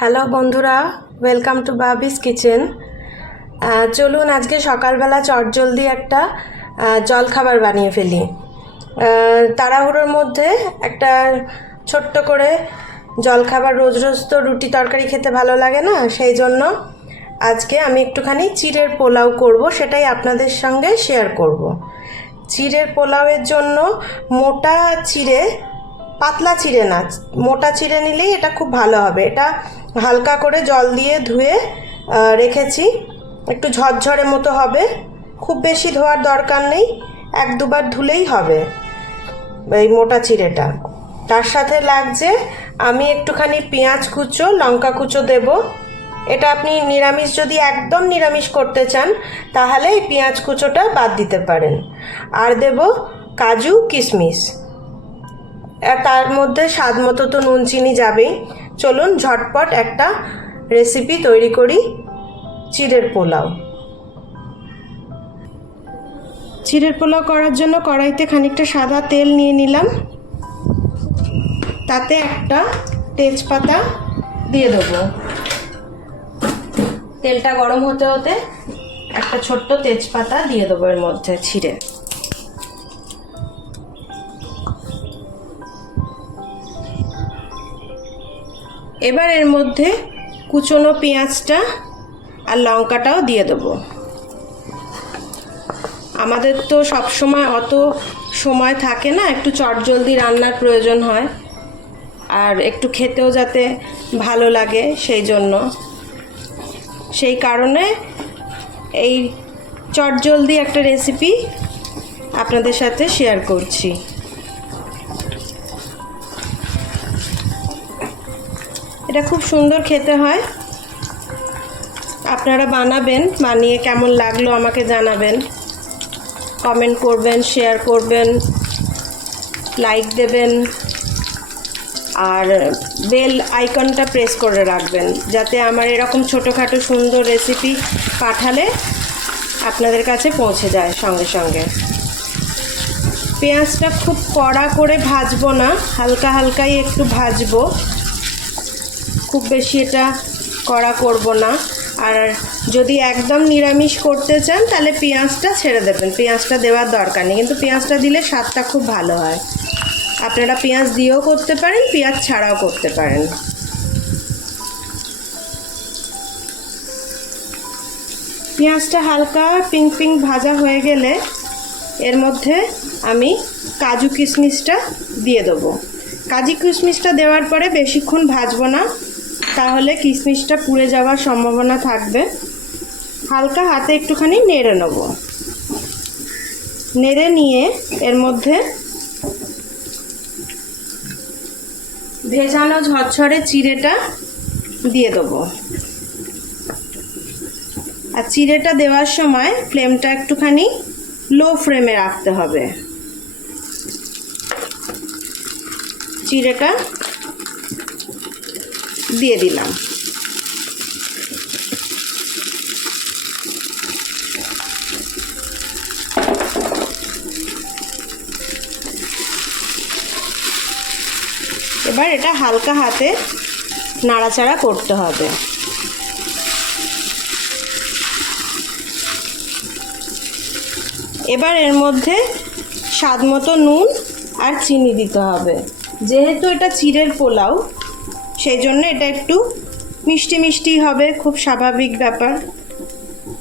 Hello বন্ধুরা, welcome to বাবিস kitchen. চলুন আজকে সকালবেলা চটজলদি একটা জলখাবার বানিয়ে ফেলি। তাড়াহুড়োর মধ্যে একটা ছোট্ট করে জলখাবার, রোজ রোজ তো রুটি তরকারি খেতে ভালো লাগে না, সেই জন্য আজকে আমি একটুখানি চিড়ের পোলাও করব, সেটাই আপনাদের সঙ্গে শেয়ার করব। চিড়ের পোলাওয়ের জন্য মোটা চিড়ে, পাতলা চিড়ে না, মোটা চিড়ে নিলেই এটা খুব ভালো হবে। এটা হালকা করে জল দিয়ে ধুয়ে রেখেছি, একটু ঝরঝরে মতো হবে, খুব বেশি ধোয়ার দরকার নেই, এক দুবার ধুলেই হবে এই মোটা চিড়েটা। তার সাথে লাগছে আমি একটুখানি পেঁয়াজ কুচো, লঙ্কা কুচো দেব। এটা আপনি নিরামিষ, যদি একদম নিরামিষ করতে চান তাহলে এই পেঁয়াজ কুচোটা বাদ দিতে পারেন। আর দেব কাজু কিশমিশ, তার মধ্যে স্বাদ মতো তো নুন চিনি যাবেই। চলুন ঝটপট একটা রেসিপি তৈরি করি, চিড়ের পোলাও। চিড়ের পোলাও করার জন্য কড়াইতে খানিকটা সাদা তেল নিয়ে নিলাম, তাতে একটা তেজপাতা দিয়ে দেবো। তেলটা গরম হতে হতে একটা ছোট্ট তেজপাতা দিয়ে দেবো এর মধ্যে ছিঁড়ে। এবার এর মধ্যে কুচনো পেঁয়াজটা আর লঙ্কাটাও দিয়ে দেবো। আমাদের তো সব সময় অত সময় থাকে না, একটু চটজলদি রান্নার প্রয়োজন হয়, আর একটু খেতেও যাতে ভালো লাগে, সেই কারণে এই চটজলদি একটা রেসিপি আপনাদের সাথে শেয়ার করছি। এটা খুব সুন্দর খেতে হয়, আপনারা বানাবেন, বানিয়ে কেমন লাগলো আমাকে জানাবেন, কমেন্ট করবেন, শেয়ার করবেন, লাইক দেবেন, আর বেল আইকনটা প্রেস করে রাখবেন, যাতে আমার এরকম ছোটোখাটো সুন্দর রেসিপি পাঠালে আপনাদের কাছে পৌঁছে যায় সঙ্গে সঙ্গে। পেঁয়াজটা খুব কড়া করে ভাজবো না, হালকা হালকাই একটু ভাজবো, খুব বেশি এটা কড়া করব না। আর যদি একদম নিরামিষ করতে চান তাহলে পেঁয়াজটা ছেড়ে দেবেন, পেঁয়াজটা দেওয়ার দরকার নেই, কিন্তু পেঁয়াজটা দিলে স্বাদটা খুব ভালো হয়। আপনারা পেঁয়াজ দিয়েও করতে পারেন, পেঁয়াজ ছাড়াও করতে পারেন। পেঁয়াজটা হালকা পিঙ্ক পিঙ্ক ভাজা হয়ে গেলে এর মধ্যে আমি কাজু কিশমিশটা দিয়ে দেবো। কাজু কিশমিশটা দেওয়ার পরে বেশিক্ষণ ভাজবো না, তাহলে কিশমিশটা পুড়ে যাওয়ার সম্ভাবনা থাকবে। হালকা হাতে একটুখানি নেড়ে নেব, নেড়ে নিয়ে এর মধ্যে ভেজানো ঝরঝরে চিড়েটা দিয়ে দেবো। আর চিড়েটা দেওয়ার সময় ফ্লেমটা একটুখানি লো ফ্লেমে রাখতে হবে। চিড়েটা দিয়ে দিলাম। এবার এটা হালকা হাতে নাড়াচাড়া করতে হবে। এবার এর মধ্যে স্বাদ মতো নুন আর চিনি দিতে হবে। যেহেতু এটা চিড়ের পোলাও, সেই জন্য এটা একটু মিষ্টি মিষ্টি হবে, খুব স্বাভাবিক ব্যাপার।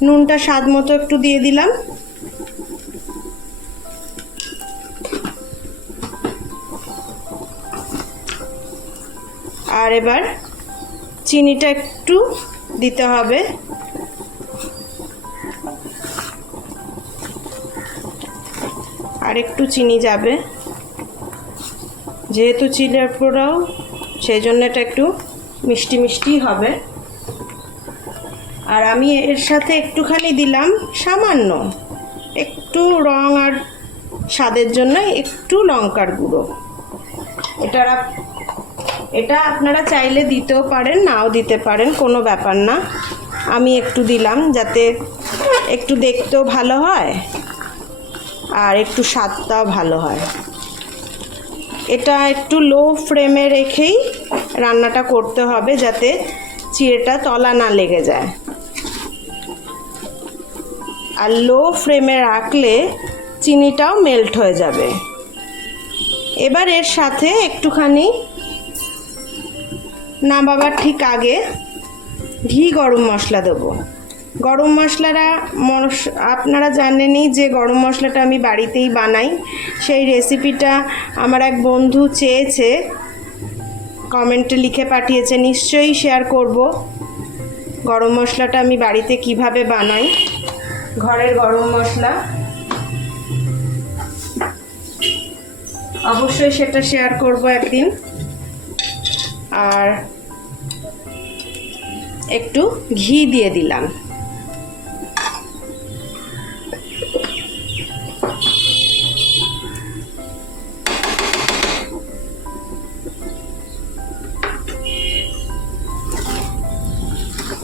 নুনটা স্বাদ মতো একটু দিয়ে দিলাম। আর এবার চিনিটা একটু দিতে হবে। আর একটু চিনি যাবে, যেহেতু চিড়ের পোলাও সেই জন্য এটা একটু মিষ্টি মিষ্টি হবে। আর আমি এর সাথে একটুখানি দিলাম, সামান্য একটু রং আর স্বাদের জন্য একটু লঙ্কার গুঁড়ো। এটা আপনারা চাইলে দিতেও পারেন, নাও দিতে পারেন, কোনো ব্যাপার না। আমি একটু দিলাম যাতে একটু দেখতেও ভালো হয় আর একটু স্বাদটাও ভালো হয়। এটা একটু লো ফ্লেমে রেখেই রান্নাটা করতে হবে যাতে চিড়েটা তলা না লেগে যায়। আর লো ফ্লেমে রাখলে চিনিটাও মেল্ট হয়ে যাবে। এবার এর সাথে একটুখানি নামাবার ঠিক আগে ঘি গরম মশলা দেবো। গরম মশলাটা আপনারা জানেনই যে গরম মশলাটা আমি বাড়িতেই বানাই। সেই রেসিপিটা আমার এক বন্ধু চেয়েছে, কমেন্টে লিখে পাঠিয়েছে, নিশ্চয়ই শেয়ার করব গরম মশলাটা আমি বাড়িতে কিভাবে বানাই। ঘরের গরম মশলা অবশ্যই সেটা শেয়ার করব একদিন। আর একটু ঘি দিয়ে দিলাম।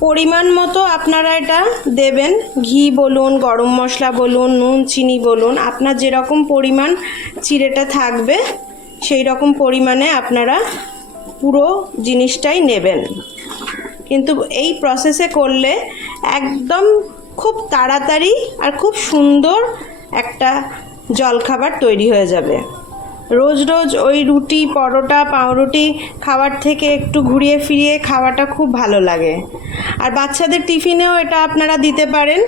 পরিমাণ মতো আপনারা এটা দেবেন, ঘি বলুন, গরম মশলা বলুন, নুন চিনি বলুন, আপনার যেরকম পরিমাণ চিড়েটা থাকবে সেই রকম পরিমাণে আপনারা পুরো জিনিসটাই নেবেন। কিন্তু এই প্রসেসে করলে একদম খুব তাড়াতাড়ি আর খুব সুন্দর একটা জলখাবার তৈরি হয়ে যাবে। রোজ রোজ ওই রুটি, পরোটা, পাউরুটি খাওয়ার থেকে একটু ঘুরিয়ে ফিরিয়ে খাওয়াটা খুব ভালো লাগে। আর বাচ্চাদের টিফিনেও এটা আপনারা দিতে পারেন।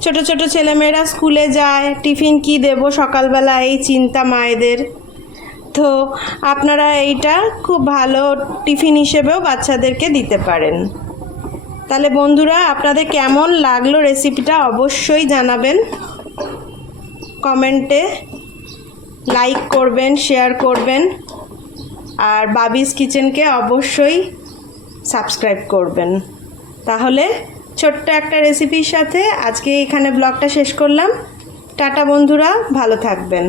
ছোট ছোট ছেলেমেয়েরা স্কুলে যায়, টিফিন কি দেব সকালবেলা এই চিন্তা মায়েদের। তো আপনারা এইটা খুব ভালো টিফিন হিসেবেও বাচ্চাদেরকে দিতে পারেন। তাহলে বন্ধুরা, আপনাদের কেমন লাগলো রেসিপিটা অবশ্যই জানাবেন। কমেন্টে লাইক করবেন, শেয়ার করবেন, আর বাবিস কিচেনকে অবশ্যই সাবস্ক্রাইব করবেন। তাহলে ছোট্ট একটা রেসিপির সাথে আজকে এখানে ব্লগটা শেষ করলাম। টাটা বন্ধুরা, ভালো থাকবেন।